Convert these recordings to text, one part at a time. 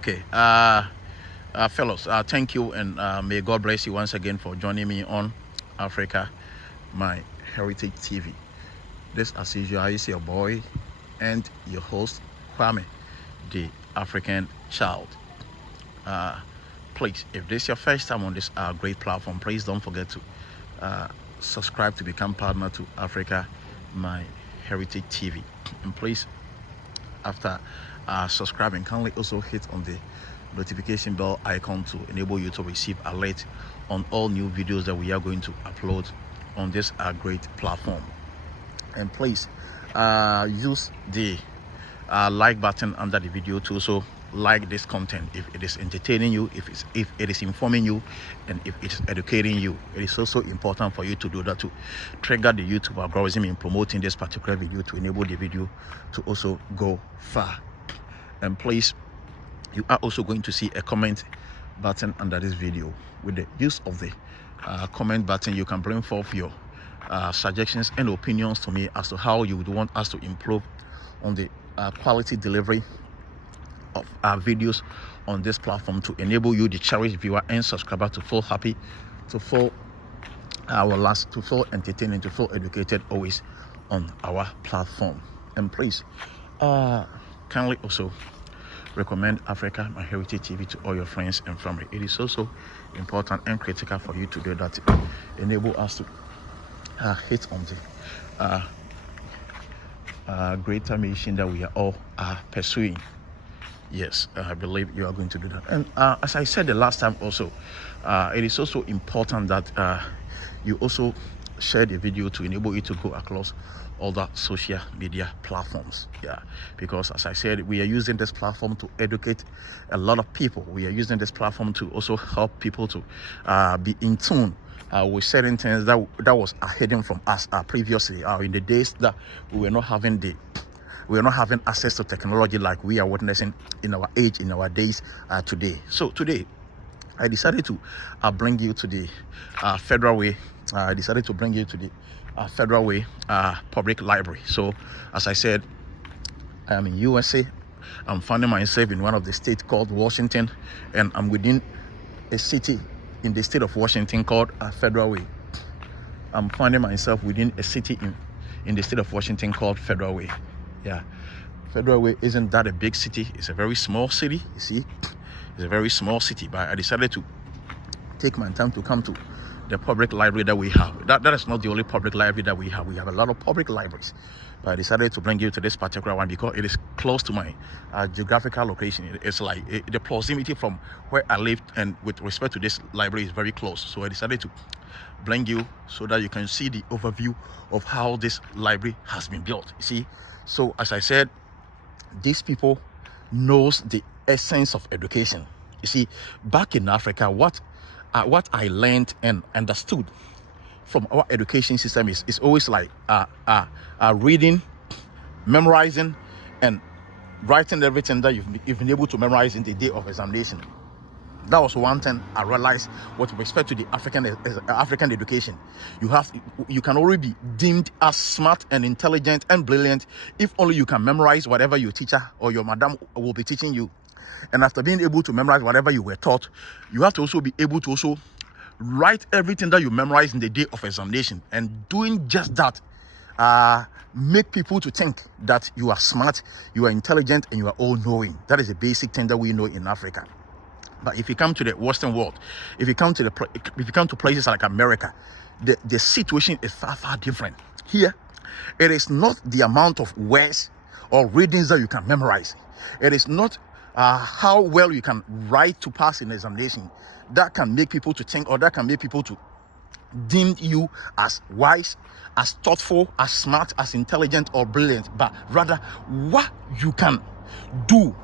Okay, fellows, thank you and may God bless you once again for joining me on Africa, my heritage TV. This, as usual, is your boy and your host, Kwame, the African child. Uh, please, if this is your first time on this great platform, please don't forget to subscribe to become partner to Africa, my heritage TV. And please, after subscribing, kindly also hit on the notification bell icon to enable you to receive alert on all new videos that we are going to upload on this great platform. And please use the like button under the video to also like this content if it is entertaining you, if it is informing you, and if it is educating you. It is also important for you to do that to trigger the YouTube algorithm in promoting this particular video to enable the video to also go far. And please, you are also going to see a comment button under this video. With the use of the comment button, you can bring forth your suggestions and opinions to me as to how you would want us to improve on the quality delivery of our videos on this platform to enable you, the cherished viewer and subscriber, to feel happy, to feel to feel entertaining, to feel educated always on our platform. And please kindly also recommend Africa, my heritage TV, to all your friends and family. It is also important and critical for you to do that to enable us to hit on the greater mission that we are all pursuing. Yes, I believe you are going to do that. And as I said the last time also, it is also important that you also share the video to enable you to go across all the social media platforms. Yeah, because as I said, we are using this platform to educate a lot of people. We are using this platform to also help people to be in tune with certain things that was hidden from us previously, in the days that we were not having access to technology like we are witnessing in our age, in our days today. So today, I decided to bring you to the Federal Way. I decided to bring you to the Federal Way Public Library. So, as I said, I am in USA. I'm finding myself in one of the states called Washington, and I'm within a city in the state of Washington called Federal Way. I'm finding myself within a city in the state of Washington called Federal Way. Yeah, Federal Way isn't that a big city. It's a very small city, you see. It's a very small city, but I decided to take my time to come to the public library that we have. That is not the only public library that we have. We have a lot of public libraries, but I decided to bring you to this particular one because it is close to my geographical location. It's like the proximity from where I live and with respect to this library is very close. So I decided to bring you so that you can see the overview of how this library has been built. You see, so as I said, these people knows the essence of education. You see, back in Africa, what I learned and understood from our education system is always like reading, memorizing, and writing everything that you've been able to memorize in the day of examination. That was one thing I realized with respect to the African education. You can only be deemed as smart and intelligent and brilliant if only you can memorize whatever your teacher or your madam will be teaching you. And after being able to memorize whatever you were taught, you have to also be able to also write everything that you memorize in the day of examination. And doing just that make people to think that you are smart, you are intelligent, and you are all-knowing. That is a basic thing that we know in Africa. But if you come to the Western world, if you come to places like America, the situation is far different. Here, it is not the amount of words or readings that you can memorize. It is not how well you can write to pass an examination that can make people to think, or that can make people to deem you as wise, as thoughtful, as smart, as intelligent, or brilliant. But rather, what you can do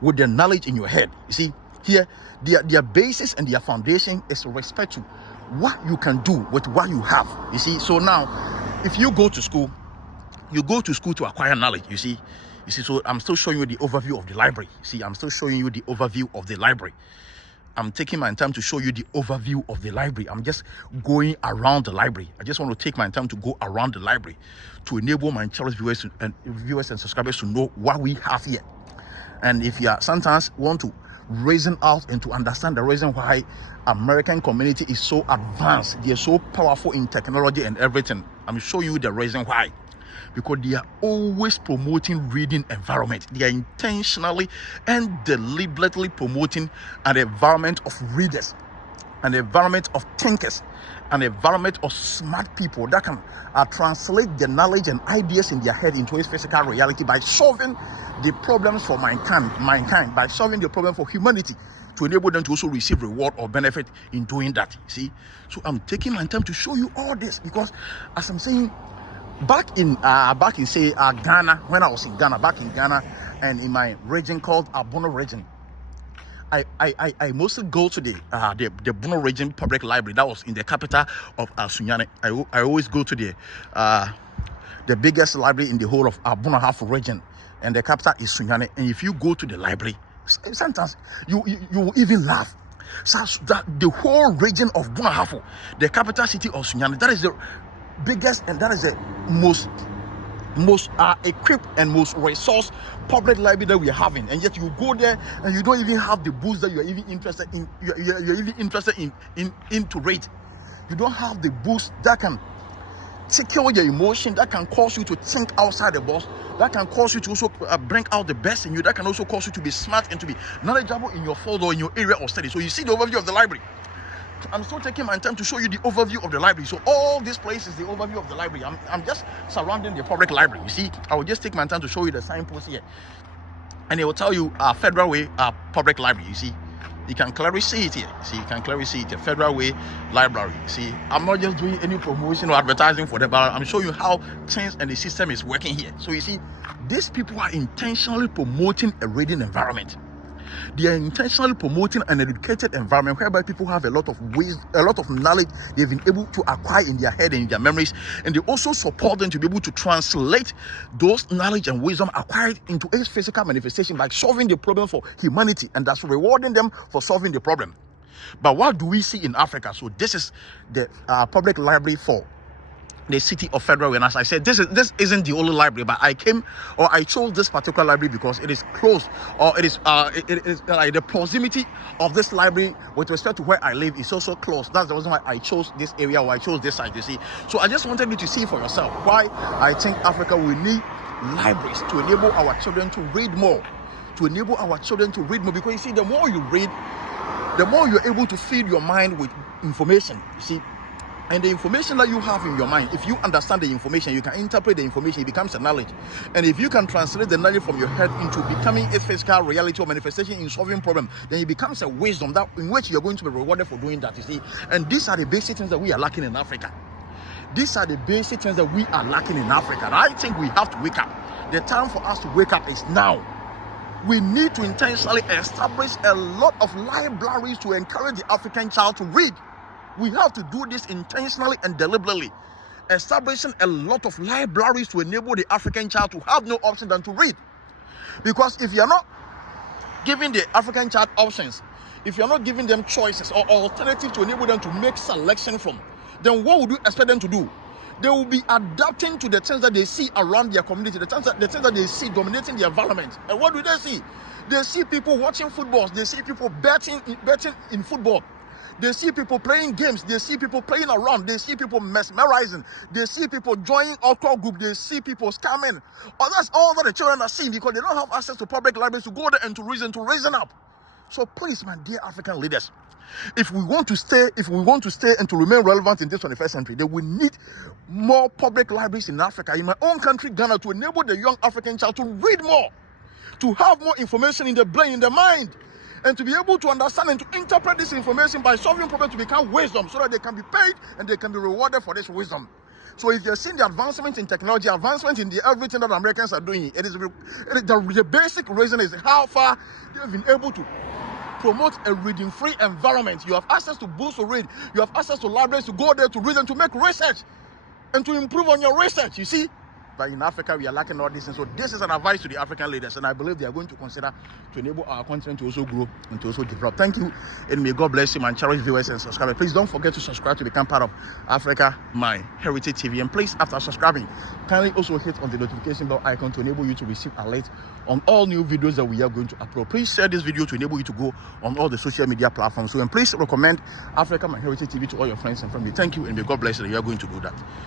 with the knowledge in your head. You see, here, their basis and their foundation is respect to what you can do with what you have. You see, so now, if you go to school, to acquire knowledge. You see, so I'm still showing you the overview of the library. See, I'm still showing you the overview of the library. I'm taking my time to show you the overview of the library. I'm just going around the library. I just want to take my time to go around the library to enable my cherished viewers and subscribers to know what we have here. And if you are sometimes want to reason out and to understand the reason why American community is so advanced, they are so powerful in technology and everything, I'm showing you the reason why. Because they are always promoting reading environment. They are intentionally and deliberately promoting an environment of readers, an environment of thinkers, an environment of smart people that can translate the knowledge and ideas in their head into its physical reality by solving the problems for mankind, by solving the problem for humanity, to enable them to also receive reward or benefit in doing that. See, so I'm taking my time to show you all this because, as I'm saying, back in say Ghana, when I was in Ghana, back in Ghana, and in my region called Abono region, I mostly go to the Bono Region Public Library that was in the capital of Sunyane. I always go to the biggest library in the whole of Bono Half region, and the capital is Sunyane. And if you go to the library, sometimes you will even laugh. So that the whole region of Bono Half, the capital city of Sunyane, that is the biggest and that is the most equipped and most resource public library that we are having, and yet you go there and you don't even have the books that you're even interested in. You're even interested in to read. You don't have the books that can tickle your emotion, that can cause you to think outside the box, that can cause you to also bring out the best in you, that can also cause you to be smart and to be knowledgeable in your field or in your area of study. So you see the overview of the library. I'm still taking my time to show you the overview of the library. So all this place is the overview of the library. I'm just surrounding the public library. You see, I will just take my time to show you the signpost here, and it will tell you Federal Way Public Library. You see, you can clearly see it here. See, you can clearly see it here, Federal Way Library. See, I'm not just doing any promotion or advertising for them, but I'm showing you how things and the system is working here. So you see, these people are intentionally promoting a reading environment. They are intentionally promoting an educated environment whereby people have a lot of wisdom, a lot of knowledge they've been able to acquire in their head and in their memories, and they also support them to be able to translate those knowledge and wisdom acquired into a physical manifestation by solving the problem for humanity, and that's rewarding them for solving the problem. But what do we see in Africa? So this is the public library for the city of Federal. And as I said, this isn't the only library, but I chose this particular library because it is close, or it is like the proximity of this library with respect to where I live is also close. That's the reason why I chose this area, or I chose this site, you see. So I just wanted you to see for yourself why I think Africa will need libraries to enable our children to read more, because you see, the more you read, the more you're able to feed your mind with information, you see. And the information that you have in your mind, if you understand the information, you can interpret the information, it becomes a knowledge. And if you can translate the knowledge from your head into becoming a physical reality or manifestation in solving problems, then it becomes a wisdom that in which you're going to be rewarded for doing that, you see. And these are the basic things that we are lacking in Africa. And I think we have to wake up. The time for us to wake up is now. We need to intentionally establish a lot of libraries to encourage the African child to read. We have to do this intentionally and deliberately, establishing a lot of libraries to enable the African child to have no option than to read. Because if you're not giving the African child options, if you're not giving them choices or alternatives to enable them to make selection from, then what would you expect them to do? They will be adapting to the things that they see around their community, the things that they see dominating the environment. And what do they see? They see people watching football. They see people betting in football. They see people playing games. They see people playing around. They see people mesmerizing. They see people joining alcohol group. They see people scamming. Oh, that's all that the children are seeing because they don't have access to public libraries to go there and to reason up. So please, my dear African leaders, if we want to stay and to remain relevant in this 21st century, then we need more public libraries in Africa, in my own country, Ghana, to enable the young African child to read more, to have more information in the brain, in the mind, and to be able to understand and to interpret this information by solving problems to become wisdom, so that they can be paid and they can be rewarded for this wisdom. So if you're seeing the advancement in technology, advancement in everything that Americans are doing, the basic reason is how far they've been able to promote a reading-free environment. You have access to books to read. You have access to libraries to go there to read and to make research and to improve on your research, you see. but in Africa we are lacking all this. And so this is an advice to the African leaders, and I believe they are going to consider to enable our continent to also grow and to also develop. Thank you, and may God bless you, my cherished viewers and subscribers. Please don't forget to subscribe to become part of Africa My Heritage TV, and please, after subscribing, kindly also hit on the notification bell icon to enable you to receive alerts on all new videos that we are going to upload. Please share this video to enable you to go on all the social media platforms. So, and please recommend Africa My Heritage TV to all your friends and family. Thank you, and may God bless you that you are going to do that.